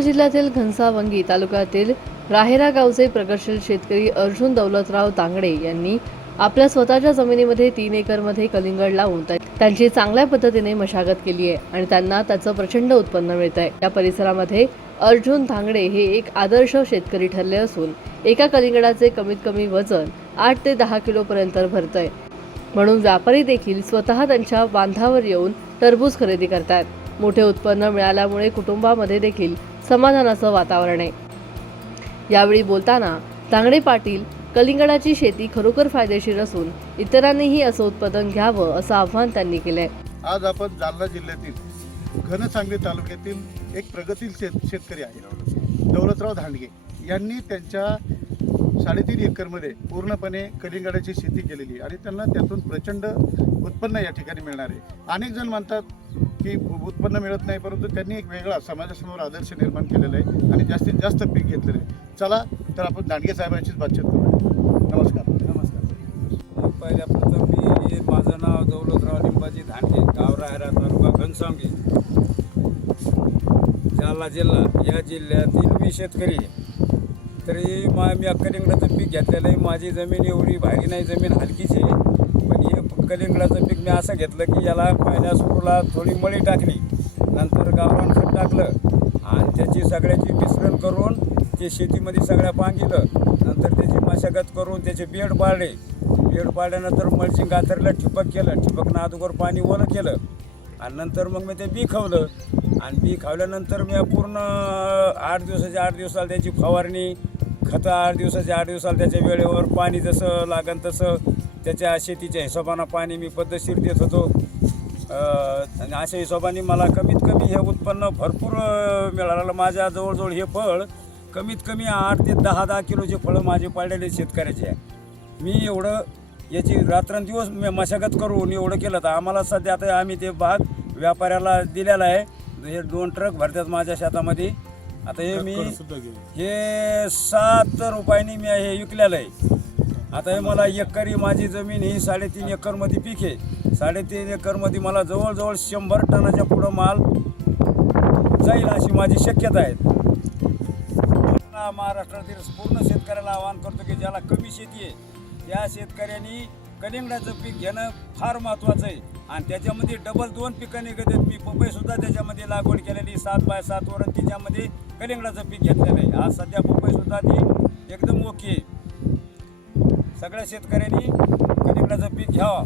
जिल्ह्यातील घनसावंगी तालुक्यातील राहेरा गावचे प्रगतशील शेतकरी अर्जुन दौलतराव तांगडे यांनी आपल्या स्वतःच्या जमिनीमध्ये 3 एकरमध्ये कलिंगड लावून त्यांची चांगल्या पद्धतीने मशागत केली आहे आणि त्यांना त्याचं प्रचंड उत्पन्न मिळत आहे। या परिसरामध्ये अर्जुन तांगडे हे एक आदर्श शेतकरी ठरले असून एका कलिंगडाचे कमीत कमी वजन 8 ते 10 किलो पर्यंत भरतंय। म्हणून व्यापारी देखील स्वतः त्यांच्या बांधावर येऊन टरबूज खरेदी करतात। मोठे उत्पन्न मिळाल्यामुळे कुटुंबामध्ये देखील समाधानाचं वातावरण आहे। यावेळी बोलताना तांगडे पाटील कलिंगडाची शेती खरोखर फायदेशीर असून इतरांनीही असं उत्पादन घ्यावं असं आवाहन त्यांनी केलंय। आज आपण जालना जिल्ह्यातील घनसावंगी तालुक्यातील एक प्रगतशील शेतकरी आहे दौलतराव धांडगे यांनी त्यांच्या 3.5 एकरमध्ये पूर्णपणे कलिंगडाची शेती केलेली आणि त्यांना त्यातून प्रचंड उत्पन्न या ठिकाणी मिळणार आहे। अनेक जण म्हणतात की उत्पन्न मिळत नाही, परंतु त्यांनी एक वेगळा समाजासमोर आदर्श निर्माण केलेला आहे आणि जास्तीत जास्त पीक घेतलेलं आहे। चला तर आपण दांडगे साहेबांशीच बातचीत करूया। नमस्कार। पहिल्या प्रथम माझं नाव दौलतराव लिंबाजी धांडगे, गाव राहेरा, तालुका घनसावंगी, जालना जिल्हा। या जिल्ह्यातील मी शेतकरी आहे। तरी मी कलिंगडाचं पीक घेतलेलं आहे। माझी जमीन एवढी भारी नाही, जमीन हलकीच आहे, पण हे कलिंगडाचं पीक मी असं घेतलं की याला पहिल्या सुरूला थोडी मळी टाकली, नंतर गावरान खत टाकलं आणि त्याची सगळ्याची मिश्रण करून ते शेतीमध्ये सगळ्या पांगिलं, नंतर त्याची मशागत करून त्याचे बेड पाडले, बेड पाडल्यानंतर मल्चिंग गाथरलं, ठिबक केलं, ठिबकनं अगोदर पाणी ओलं केलं आणि नंतर मग मी ते बी खावलं आणि बी खावल्यानंतर मी पूर्ण 8 दिवसाला त्याची फवारणी, खतं 8 दिवसाला त्याच्या वेळेवर पाणी जसं लागन तसं त्याच्या शेतीच्या हिशोबानं पाणी मी पद्धतशीर देत होतो आणि अशा हिशोबाने मला कमीत कमी हे उत्पन्न भरपूर मिळालं। माझ्या जवळजवळ हे फळ कमीत कमी 8 ते 10 किलोचे फळं माझे पाळलेले शेतकऱ्याचे आहे। मी एवढं याची रात्रंदिवस मशागत करून एवढं केलं तर आम्हाला सध्या आता आम्ही ते बाग व्यापाऱ्याला दिलेला आहे। हे 2 ट्रक भरतात माझ्या शेतामध्ये। आता हे मी हे 7 रुपयांनी मी हे विकलेलं आहे। आता हे मला एकरी माझी जमीन ही 3.5 एकरमध्ये पीक आहे। 3.5 एकरमध्ये मला जवळजवळ 100 टनाच्या पुढं माल जाईल अशी माझी शक्यता आहे। महाराष्ट्रातील पूर्ण शेतकऱ्याला आवाहन करतो की ज्याला कमी शेती आहे त्या शेतकऱ्यांनी कलिंगडाचं पीक घेणं फार महत्त्वाचं आहे आणि त्याच्यामध्ये डबल 2 पिकं निघत आहेत। मी पपईसुद्धा त्याच्यामध्ये लागवड केलेली 7x7 वर, तिच्यामध्ये कलिंगडाचं पीक घेतलेलं आहे। आज सध्या पपईसुद्धा ती एकदम ओके आहे। सगळ्या शेतकऱ्यांनी कलिंगडाचं पीक घ्यावं।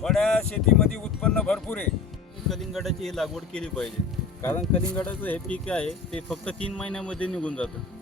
थोड्या शेतीमध्ये उत्पन्न भरपूर आहे। कलिंगडाची लागवड केली पाहिजे, कारण कलिंगडाचं हे पीक आहे ते फक्त 3 महिन्यामध्ये निघून जातं।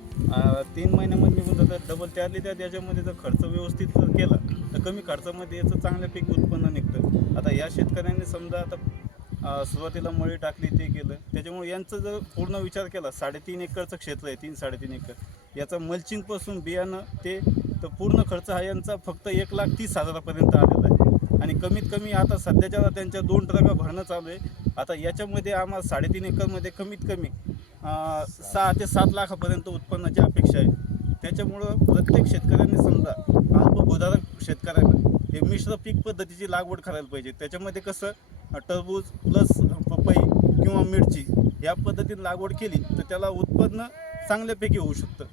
3 महिन्यामध्ये निघून जातं। डबल त्याच्यामध्ये जर खर्च व्यवस्थित जर केला तर कमी खर्चामध्ये याचं चांगलं पीक उत्पन्न निघतं। आता या शेतकऱ्यांनी समजा आता सुरुवातीला मळी टाकली, ते केलं, त्याच्यामुळे यांचं जर पूर्ण विचार केला 3.5 एकरचं क्षेत्र आहे, 3-3.5 एकर, याचं मल्चिंगपासून बियाणं ते तर पूर्ण खर्च हा यांचा फक्त 1,30,000पर्यंत आलेला आहे आणि कमीत कमी आता सध्याच्या त्यांच्या 2 ट्रका भरणं चालू आहे। आता याच्यामध्ये आम्हाला 3.5 एकरमध्ये कमीत कमी 6 ते 7 लाखापर्यंत उत्पन्नाची अपेक्षा आहे। त्याच्यामुळं प्रत्येक शेतकऱ्यांनी समजा अल्पभूधारक शेतकऱ्यांना हे मिश्र पीक पद्धतीची लागवड करायला पाहिजे। त्याच्यामध्ये कसं टरबूज प्लस पपई किंवा मिरची या पद्धतीने लागवड केली तर त्याला उत्पन्न चांगल्यापैकी होऊ शकतं।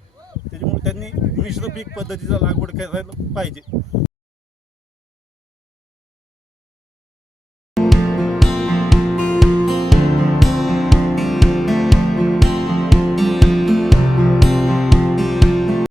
त्याच्यामुळे त्यांनी मिश्र पीक पद्धतीचा लागवड करायला पाहिजे।